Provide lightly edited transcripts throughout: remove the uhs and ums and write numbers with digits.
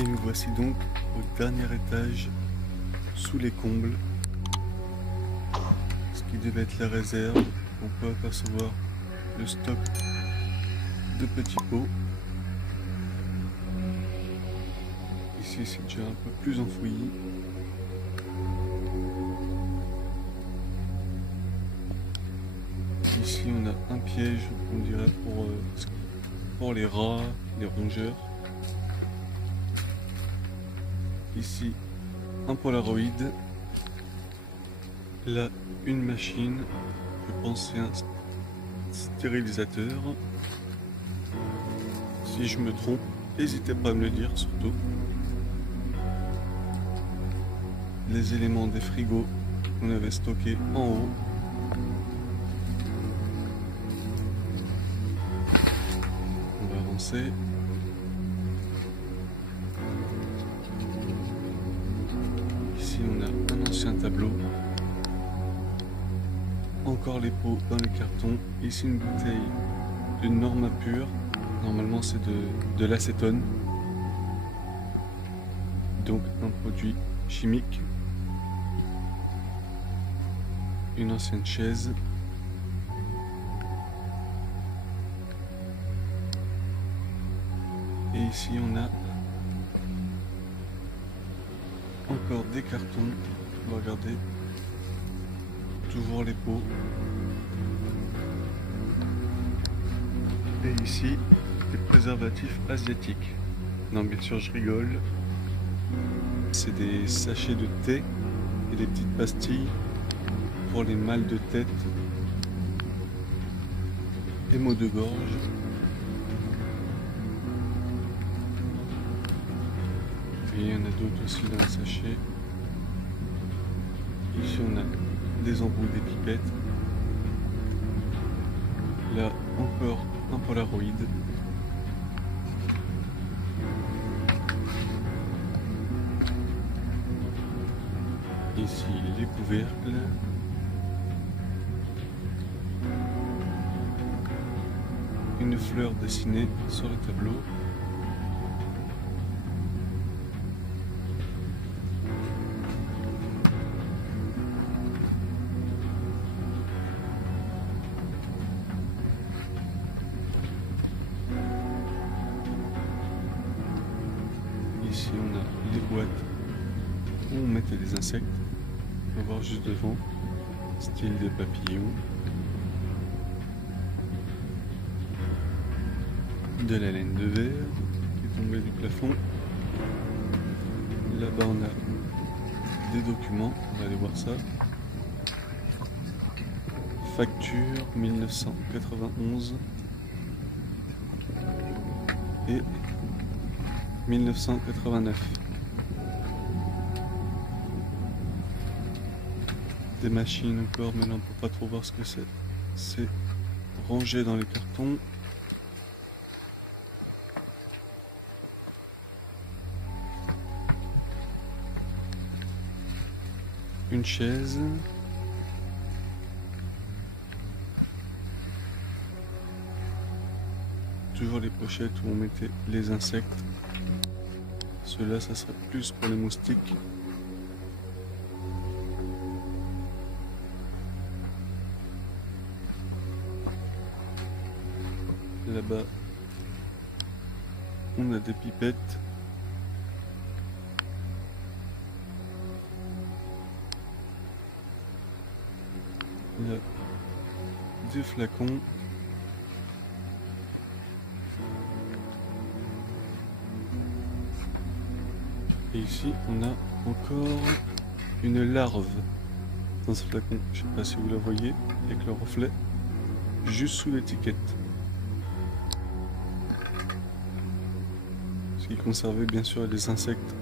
Et nous voici donc au dernier étage, sous les combles, ce qui devait être la réserve. On peut apercevoir le stock de petits pots. Ici c'est déjà un peu plus enfoui. Ici on a un piège, on dirait pour les rats, les rongeurs. Ici un Polaroid. Là une machine, je pense c'est un stérilisateur. Si je me trompe, n'hésitez pas à me le dire surtout. Les éléments des frigos qu'on avait stockés en haut. On va avancer. Ici on a un ancien tableau. Encore les pots dans les cartons. Ici une bouteille de Norma Pure. Normalement c'est de l'acétone. Donc un produit chimique. Une ancienne chaise. Et ici on a encore des cartons. On va regarder. Toujours les pots. Et ici des préservatifs asiatiques. Non, bien sûr je rigole. C'est des sachets de thé et des petites pastilles pour les mal de tête et maux de gorge. Et il y en a d'autres aussi dans les sachets. Ici on a des embouts, des pipettes. Là encore un Polaroid. Ici les couvercles. Une fleur dessinée sur le tableau. Ici on a les boîtes où on mettait des insectes. On va voir juste devant, style des papillons. De la laine de verre qui est tombée du plafond. Là-bas on a des documents, on va aller voir ça. Facture 1991 et 1989. Des machines encore, mais là on peut pas trop voir ce que c'est. C'est rangé dans les cartons. Une chaise. Toujours les pochettes où on mettait les insectes. Ceux-là, ça serait plus pour les moustiques. Là-bas, on a des pipettes. Il y a des flacons. Et ici, on a encore une larve dans ce flacon. Je ne sais pas si vous la voyez avec le reflet juste sous l'étiquette. Ce qui conservait bien sûr les insectes.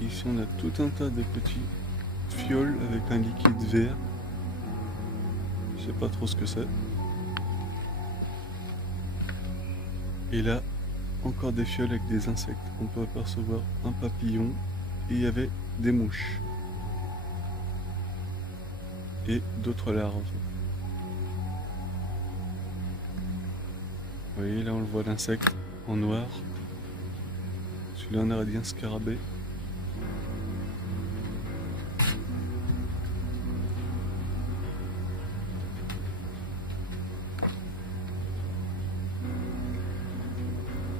Ici, on a tout un tas de petits fioles avec un liquide vert. Je sais pas trop ce que c'est. Et là, encore des fioles avec des insectes. On peut apercevoir un papillon et il y avait des mouches. Et d'autres larves. Vous voyez, là on le voit l'insecte en noir. Celui-là on aurait dit un scarabée.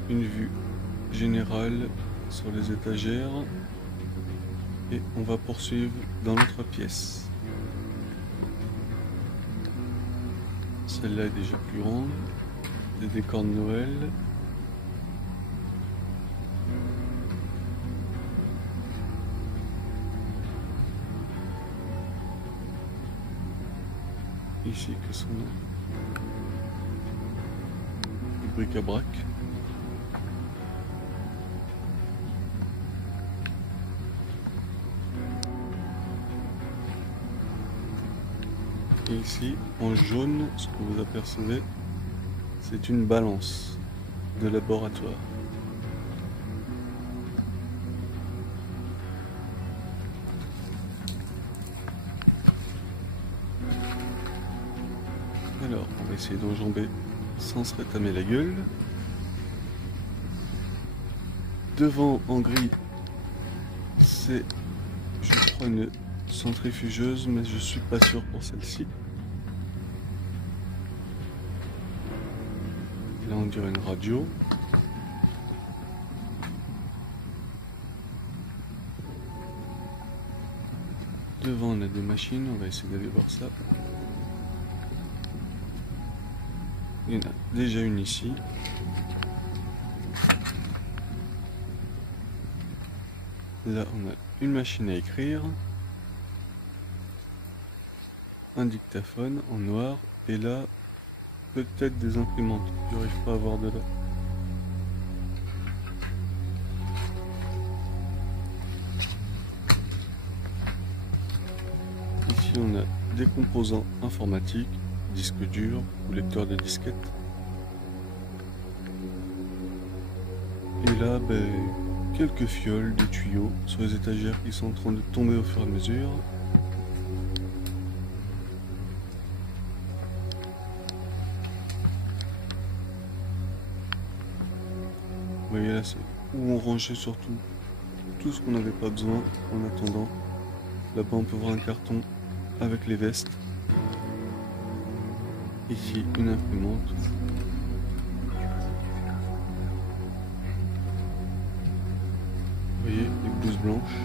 Une vue générale sur les étagères. Et on va poursuivre dans l'autre pièce. Celle-là est déjà plus grande. Des décors de Noël. Ici, que sont du bric-à-brac. Et ici, en jaune, ce que vous apercevez, c'est une balance de laboratoire. Alors, on va essayer d'enjamber sans se rétamer la gueule. Devant, en gris, c'est, je crois, une centrifugeuse, mais je suis pas sûr pour celle-ci. Là, on dirait une radio. Devant, on a des machines, on va essayer d'aller voir ça. Il y en a déjà une ici. Là, on a une machine à écrire. Un dictaphone en noir. Et là, peut-être des imprimantes. Je n'arrive pas à voir de là. Ici, on a des composants informatiques, disque dur ou lecteur de disquette. Et là, quelques fioles, des tuyaux sur les étagères qui sont en train de tomber au fur et à mesure. Vous voyez là, c'est où on rangeait surtout tout ce qu'on n'avait pas besoin en attendant. Là-bas, on peut voir un carton avec les vestes. Ici, une imprimante. Vous voyez, les blouses blanches.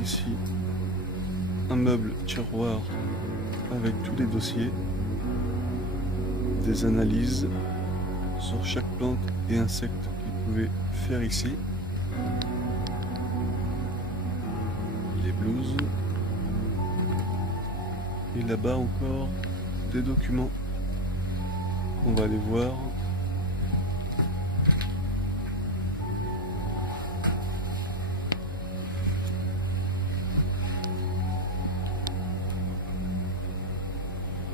Ici, un meuble tiroir avec tous les dossiers. Des analyses sur chaque plante et insecte qu'ils pouvaient faire ici. Les blouses. Et là-bas encore des documents. On va aller voir.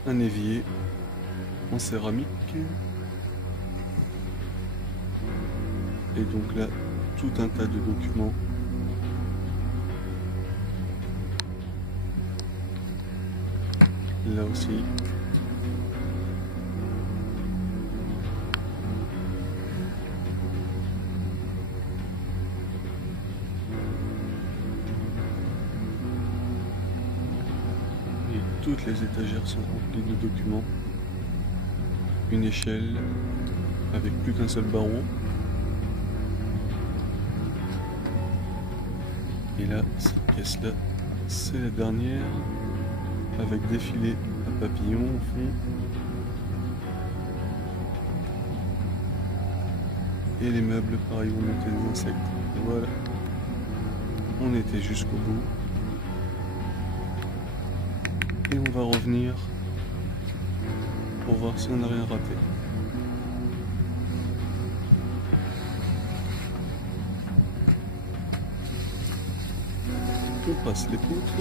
Un évier en céramique. Et donc là, tout un tas de documents. Là aussi. Et toutes les étagères sont remplies de documents. Une échelle avec plus qu'un seul barreau. Et là, cette pièce-là, c'est la dernière, avec défilé à papillons au fond. Et les meubles, pareil, où on mettait des insectes. Voilà. On était jusqu'au bout. Et on va revenir pour voir si on n'a rien raté. On passe les poutres.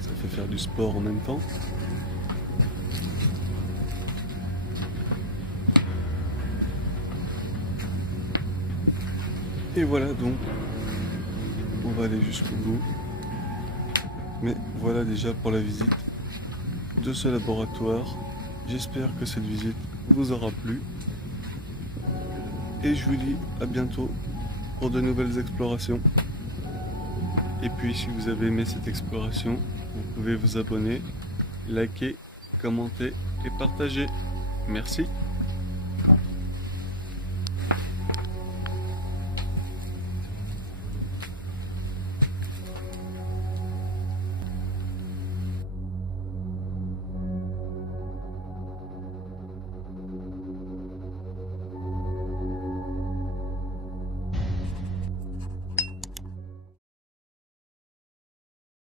Ça fait faire du sport en même temps. Et voilà donc on va aller jusqu'au bout. Mais voilà déjà pour la visite de ce laboratoire. J'espère que cette visite vous aura plu. Et je vous dis à bientôt pour de nouvelles explorations. Et puis si vous avez aimé cette exploration, vous pouvez vous abonner, liker, commenter et partager. Merci.